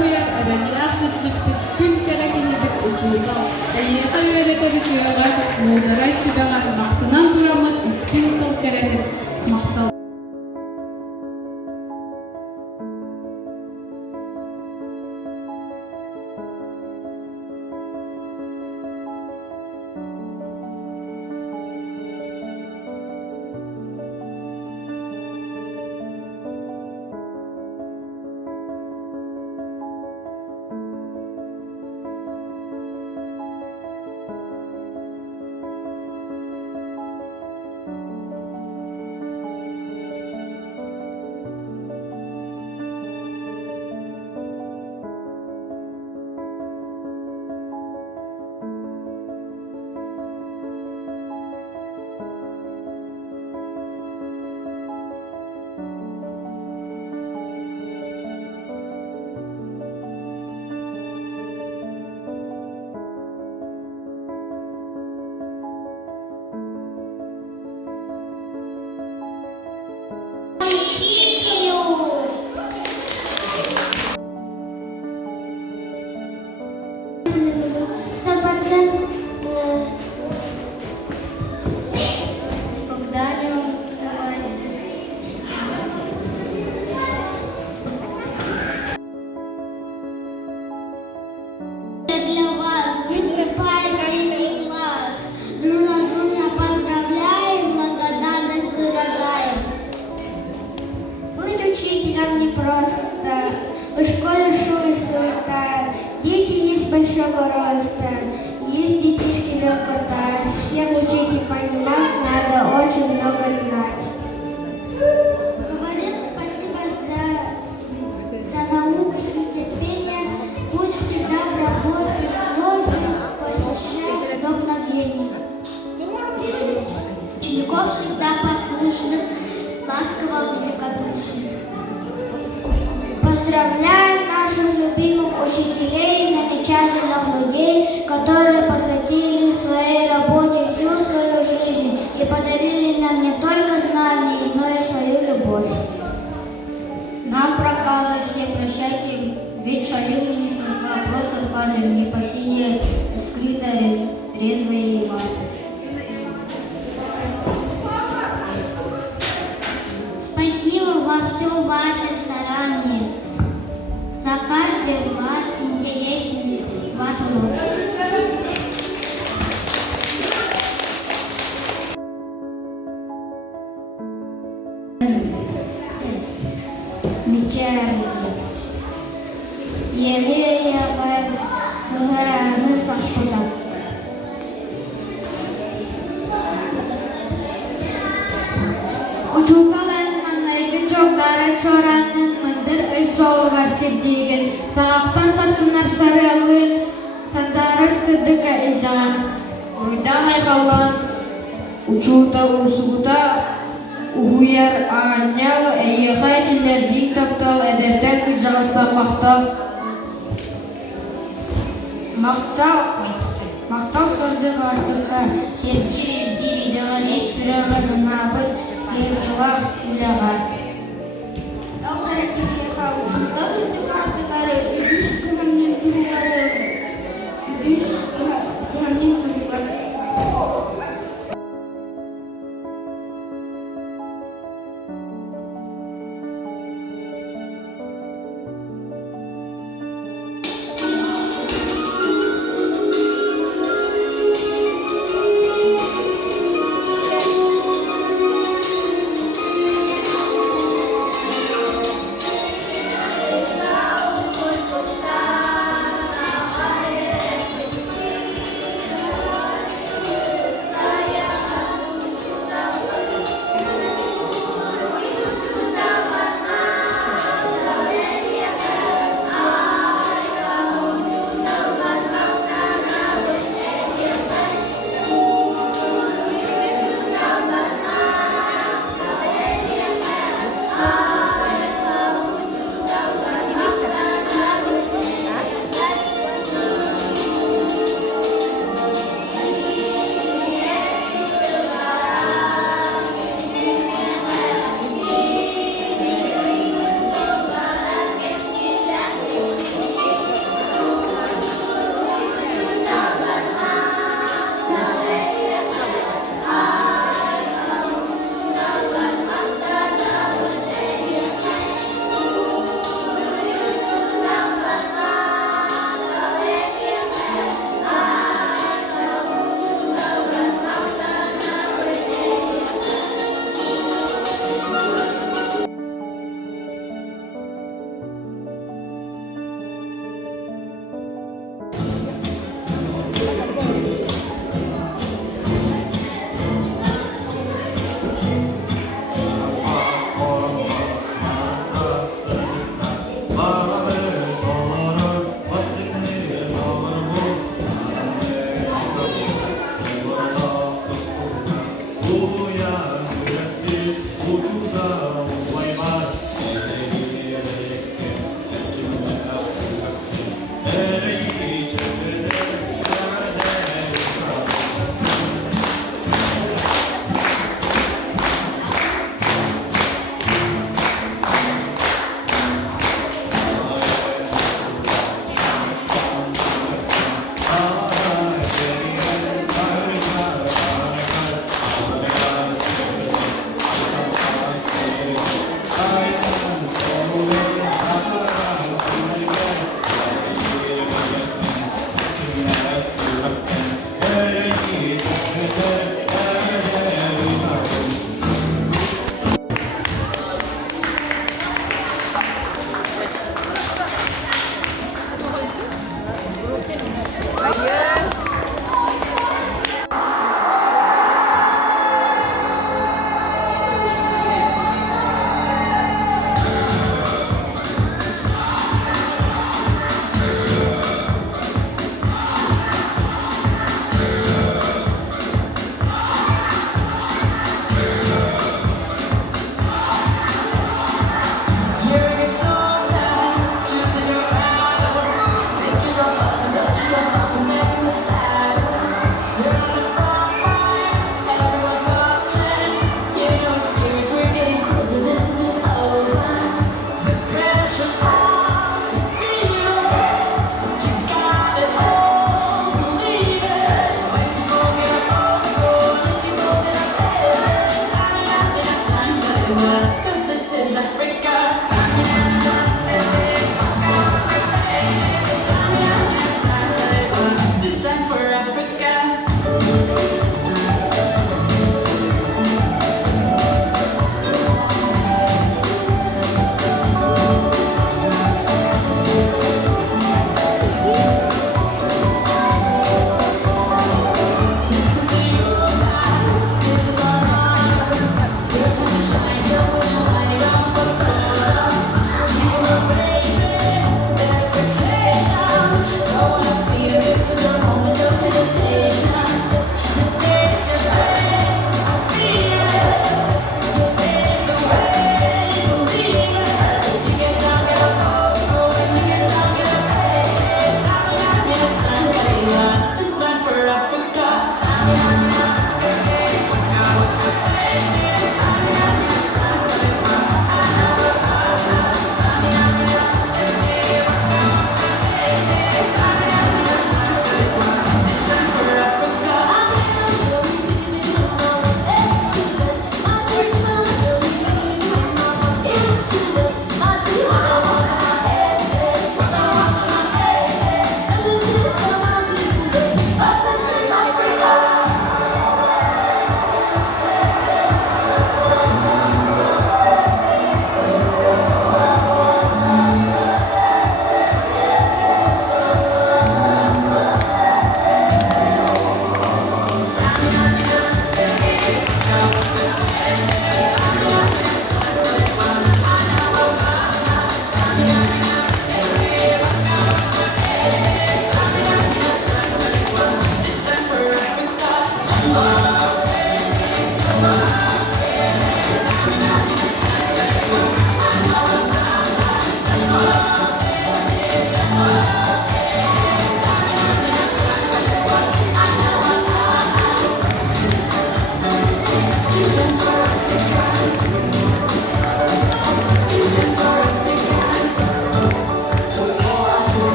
уйар эбэннээх сылдьыппыт күн кэрэ-кинибит учуутал эйиэхэ үөретери түөҕэр муутарай сүбэҕэр махтынан тураммат истин тыл кэрэнит махтал. Для вас выступает третий класс. Дружно поздравляем, благодарность выражаем. Быть учителем непросто, в школе шум и суета. Дети есть большого роста, есть детишки легкота. Всем учить и понимать надо очень много знать. Говорим спасибо за науку и терпение. Пусть всегда в работе сложной посещает вдохновение. Учеников всегда послушных, ласково великодушных. Поздравляем наших любимых учителей и замечательных людей, которые посвятили своей работе всю свою жизнь и подарили нам не только знания, но и свою любовь. Нам проказа все прощайте, ведь шалим мы не со зла, просто в каждом непосилье скрыто резвое ила. Спасибо во все ваше старание, за каждый ваш интересный ваш урок. Учулталан маннайгын жоғдарын шоранын мындыр өй солғар сирдеген. Сағақтан сатсынар сары алын, сандарыр сырдыка элжаған. Ойдан айқалан, учулта усугута, ухуяр ааннялы әйеқай тиллердин таптал, әдерден кыджағыстан мақтал. Мақтал сырдық артыққа, сердир-ердир идағар ес сүрәғаны набыт, ерғылақ үләға. Доктор Тихеха учулта артықары, үдіс күхімнен тұрғары,